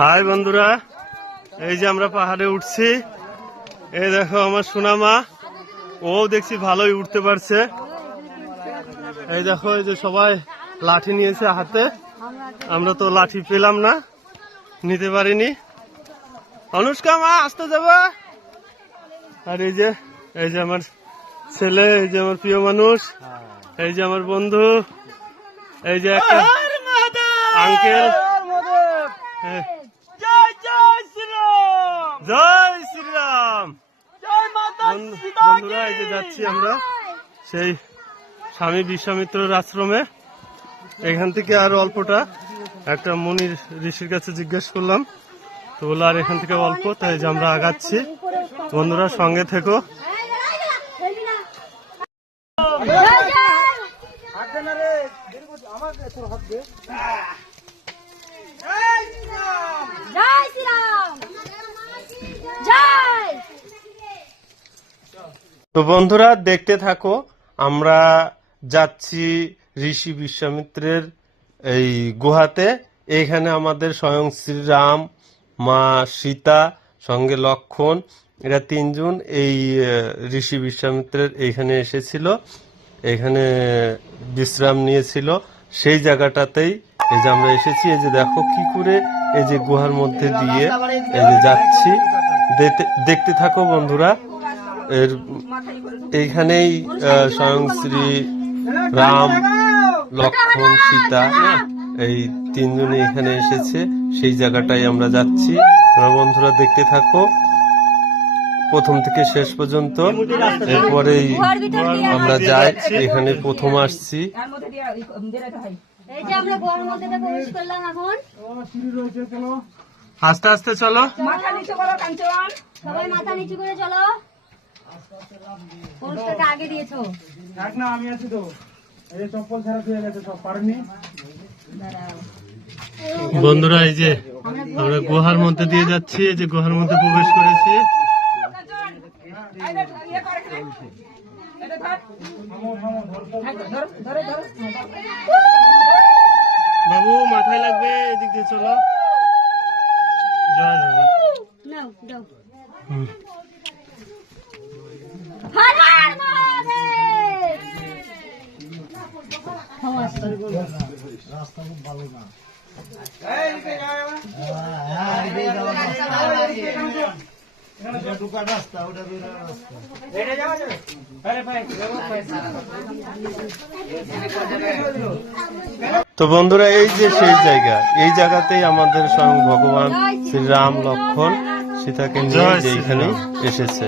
High বন্ধুরা, এই যে আমরা পাহাড়ে উঠছি। এই দেখো আমার সোনামা, ও দেখছি ভালোই উঠতে পারছে। এই দেখো, এই যে সবাই লাঠি নিয়েছে হাতে, আমরা তো লাঠি পেলাম না, নিতে পারিনি। অনুষ্কা মা আসতে যাবে। আর এই যে আমার ছেলে, এই যে আমার প্রিয় মানুষ, এই যে আমার বন্ধু, এই যে একটা আঙ্কেল। জয় শ্রীরাম। বন্ধুরা, এই যে যাচ্ছি আমরা সেই স্বামী বিশ্বামিত্রের আশ্রমে। এখান থেকে আর অল্পটা, একটা মুনির ঋষির কাছে জিজ্ঞেস করলাম, তো বললো আর এখান থেকে অল্প, তাই যে আমরা আগাচ্ছি। বন্ধুরা সঙ্গে থেকো। তো বন্ধুরা দেখতে থাকো, আমরা যাচ্ছি ঋষি বিশ্বামিত্রের এই গুহাতে। এইখানে আমাদের স্বয়ং শ্রীরাম, মা সীতা, সঙ্গে লক্ষণ, এরা তিনজন এই ঋষি বিশ্বামিত্রের এইখানে এসেছিল, এখানে বিশ্রাম নিয়েছিল। সেই জায়গাটাতেই এই যে আমরা এসেছি। এই যে দেখো কি করে এই যে গুহার মধ্যে দিয়ে এই যে যাচ্ছি, দেখতে থাকো বন্ধুরা। এর এইখানেই স্বয়ং শ্রী রাম, লক্ষণ, সীতা, এই তিনজনে এখানে এসেছে, সেই জায়গাটাই আমরা যাচ্ছি। বন্ধুরা দেখতে থাকো প্রথম থেকে শেষ পর্যন্ত। এরপরেই আমরা যাই, এখানে প্রথম আসছি। আস্তে আস্তে চলো, সবাই মাথা নিচু করে চলো। আগে দিয়েছো না, আমি আছি তো। এই চপ্পল ছাড়া দিয়ে গেছে, সব পারেনি। বন্ধুরা এই যে আমরা গুহার মধ্যে দিয়ে যাচ্ছি, এই যে গুহার মধ্যে প্রবেশ করেছি। বাবু মাথায় লাগবে, এদিক দিয়ে চলো। জয় বাবা। রাস্তা খুব ভালো না। তো বন্ধুরা এই যে সেই জায়গা, এই জায়গাতেই আমাদের স্বয়ং ভগবান শ্রীরাম, লক্ষণ, সীতাকে নিয়ে এইখানে এসেছে।